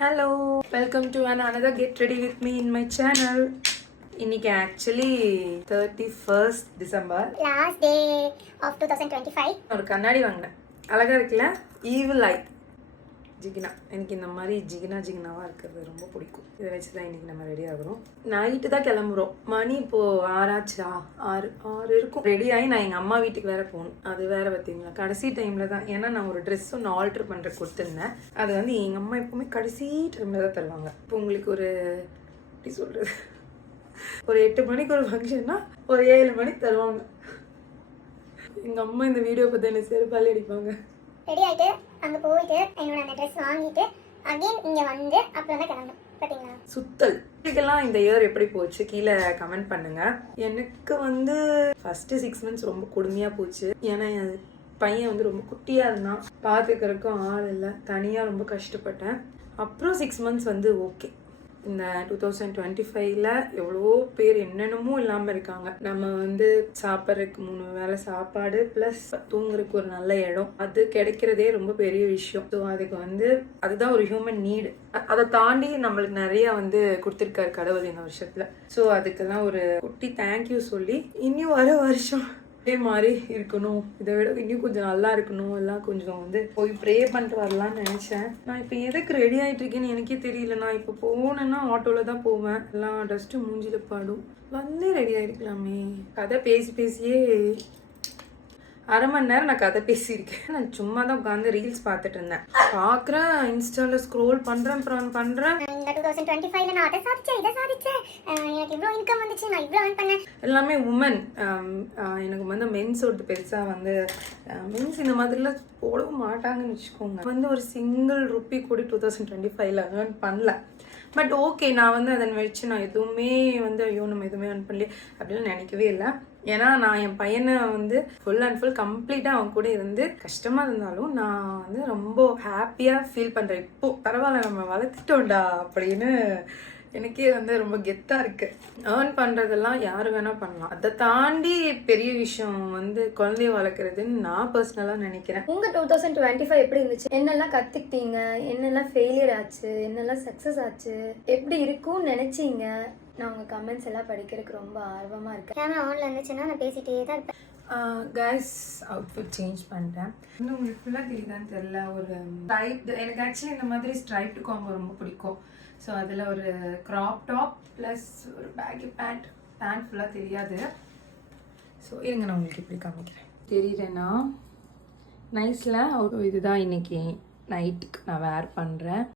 Hello, welcome to another Get Ready With Me in my channel. இன்னைக்கு actually 31st December, last day of 2025. ஒரு கண்ணாடி வாங்கினேன். அழகா இருக்குல்ல? ஈவில் ஐ ஜிகினா. எனக்கு இந்த மாதிரி ஜிகினாவாக இருக்கிறது ரொம்ப பிடிக்கும். இதை வச்சு தான் இன்றைக்கி நம்ம ரெடி ஆகிறோம். நைட்டு தான் கிளம்புறோம். மணி இப்போது 6 ஆச்சா, 6 இருக்கும். ரெடி ஆகி நான் எங்கள் அம்மா வீட்டுக்கு வேறு போகணும். அது வேறு பார்த்தீங்களா கடைசி டைமில் தான். ஏன்னா நான் ஒரு ட்ரெஸ் ஒன்று ஆல்ட்ரு பண்ணுற கொடுத்துருந்தேன். அது வந்து எங்கள் அம்மா எப்போவுமே கடைசி டைமில் தான் தருவாங்க. இப்போ உங்களுக்கு ஒரு எப்படி சொல்கிறது, ஒரு 8 மணிக்கு ஒரு ஃபங்க்ஷன்னா ஒரு 7 மணிக்கு தருவாங்க. எங்கள் அம்மா இந்த வீடியோ பார்த்து என்ன செருப்பாலே அடிப்பாங்க. ரெடி ஆகிட்டு அங்கே போயிட்டு என்னோட அந்த ட்ரெஸ் வாங்கிட்டு அகைன் இங்கே வந்து அப்புறம் தான் கிளம்பணும். பார்த்தீங்களா சுத்தல். இதுக்கெல்லாம் இந்த இயர் எப்படி போச்சு கீழே கமெண்ட் பண்ணுங்க. எனக்கு வந்து ஃபர்ஸ்ட் 6 மந்த்ஸ் ரொம்ப கொடுமையாக போச்சு. ஏன்னா என் பையன் வந்து ரொம்ப குட்டியாக இருந்தான், பார்த்துக்கிறதுக்கும் ஆள் இல்லை, தனியாக ரொம்ப கஷ்டப்பட்டேன். அப்புறம் 6 மந்த்ஸ் வந்து ஓகே. இந்த 2025ல எவ்வளோ பேர் என்னென்னமோ இல்லாமல் இருக்காங்க. நம்ம வந்து சாப்பிட்றதுக்கு 3 வேளை சாப்பாடு ப்ளஸ் தூங்குறதுக்கு ஒரு நல்ல இடம், அது கிடைக்கிறதே ரொம்ப பெரிய விஷயம். ஸோ அதுக்கு வந்து அதுதான் ஒரு ஹியூமன் நீடு. அதை தாண்டி நம்மளுக்கு நிறைய வந்து கொடுத்துருக்காரு கடவுள் இந்த வருஷத்துல. ஸோ அதுக்கெல்லாம் ஒரு குட்டி தேங்க்யூ சொல்லி இன்னும் வர வருஷம் அதே மாதிரி இருக்கணும், இதை விட இன்னும் கொஞ்சம் நல்லா இருக்கணும், எல்லாம் கொஞ்சம் வந்து போய் ப்ரே பண்ணிட்டு வரலாம்னு நினச்சேன். நான் இப்போ எதுக்கு ரெடி ஆகிட்டு இருக்கேன்னு எனக்கே தெரியல. நான் இப்போ போனேன்னா ஆட்டோவில் தான் போவேன். எல்லாம் டஸ்ட்டு மூஞ்சில பாடும். வந்து ரெடி ஆகிருக்கலாமே. கதை பேசியே 1/2 மணி நேரம் நான் கதை பேசியிருக்கேன். நான் சும்மா தான் உட்காந்து ரீல்ஸ் பார்த்துட்டு இருந்தேன். பார்க்குறேன், இன்ஸ்டாவில் ஸ்க்ரோல் பண்ணுறேன். இந்த 2025ல நான் அதை சாதிச்சேன், இதை சாதிச்சேன், எனக்கு இவ்வளோ இன்கம் வந்துச்சு, நான் இவ்வளோ earn பண்ணேன். எல்லாமே உமன். எனக்கு வந்து மென்ஸோட பெருசாக வந்து மென்ஸ் இந்த மாதிரிலாம் போடவும் மாட்டாங்கன்னு வச்சுக்கோங்க. வந்து ஒரு சிங்கிள் ருப்பி கூட 2025ல ஏர்ன் பண்ணல. பட் ஓகே, நான் வந்து அதை வச்சு நான் எதுவுமே வந்து ஐயோ நம்ம எதுவுமே ஏர்ன் பண்ணல அப்படின்னு நினைக்கவே இல்லை. ஏன்னா நான் என் பையனை வந்து ஃபுல் அண்ட் ஃபுல் கம்ப்ளீட்டாக அவன் கூட இருந்து கஷ்டமாக இருந்தாலும் நான் வந்து ரொம்ப ஹாப்பியாக ஃபீல் பண்ணுறேன். இப்போ பரவாயில்ல நம்ம வளர்த்துட்டோம்டா அப்படின்னு எனக்கே வந்து ரொம்ப கெத்தாக இருக்குது. ஏர்ன் பண்ணுறதெல்லாம் யார் வேணால் பண்ணலாம். அதை தாண்டி பெரிய விஷயம் வந்து குழந்தைய வளர்க்குறதுன்னு நான் பர்சனலாக நினைக்கிறேன். உங்கள் 2025 எப்படி இருந்துச்சு? என்னெல்லாம் கற்றுக்கிட்டீங்க? என்னெல்லாம் ஃபெயிலியர் ஆச்சு? என்னெல்லாம் சக்ஸஸ் ஆச்சு? எப்படி இருக்கும்னு நினச்சிங்க? நான் உங்கள் கமெண்ட்ஸ் எல்லாம் படிக்கிறதுக்கு ரொம்ப ஆர்வமாக இருக்கேன். கேமரா ஆன்ல இருந்துச்சுன்னா நான் பேசிட்டே தான் இருப்பேன். கைஸ், அவுட்ஃபிட் சேஞ்ச் பண்ணிட்டேன். இன்னும் உங்களுக்கு ஃபுல்லாக தெரியுதான்னு தெரில. ஒரு ஸ்ட்ரைப், எனக்கு ஆக்சுவலி இந்த மாதிரி ஸ்ட்ரைப்டு காம்போ ரொம்ப பிடிக்கும். ஸோ அதில் ஒரு க்ராப் டாப் ப்ளஸ் ஒரு பேக்கி பேண்ட் ஃபுல்லாக தெரியாது. ஸோ இருங்க நான் உங்களுக்கு இப்படி காமிக்கிறேன். தெரியுறேன்னா நைஸில் இதுதான் இன்னைக்கு நைட்டுக்கு நான் வேர் பண்ணுறேன்.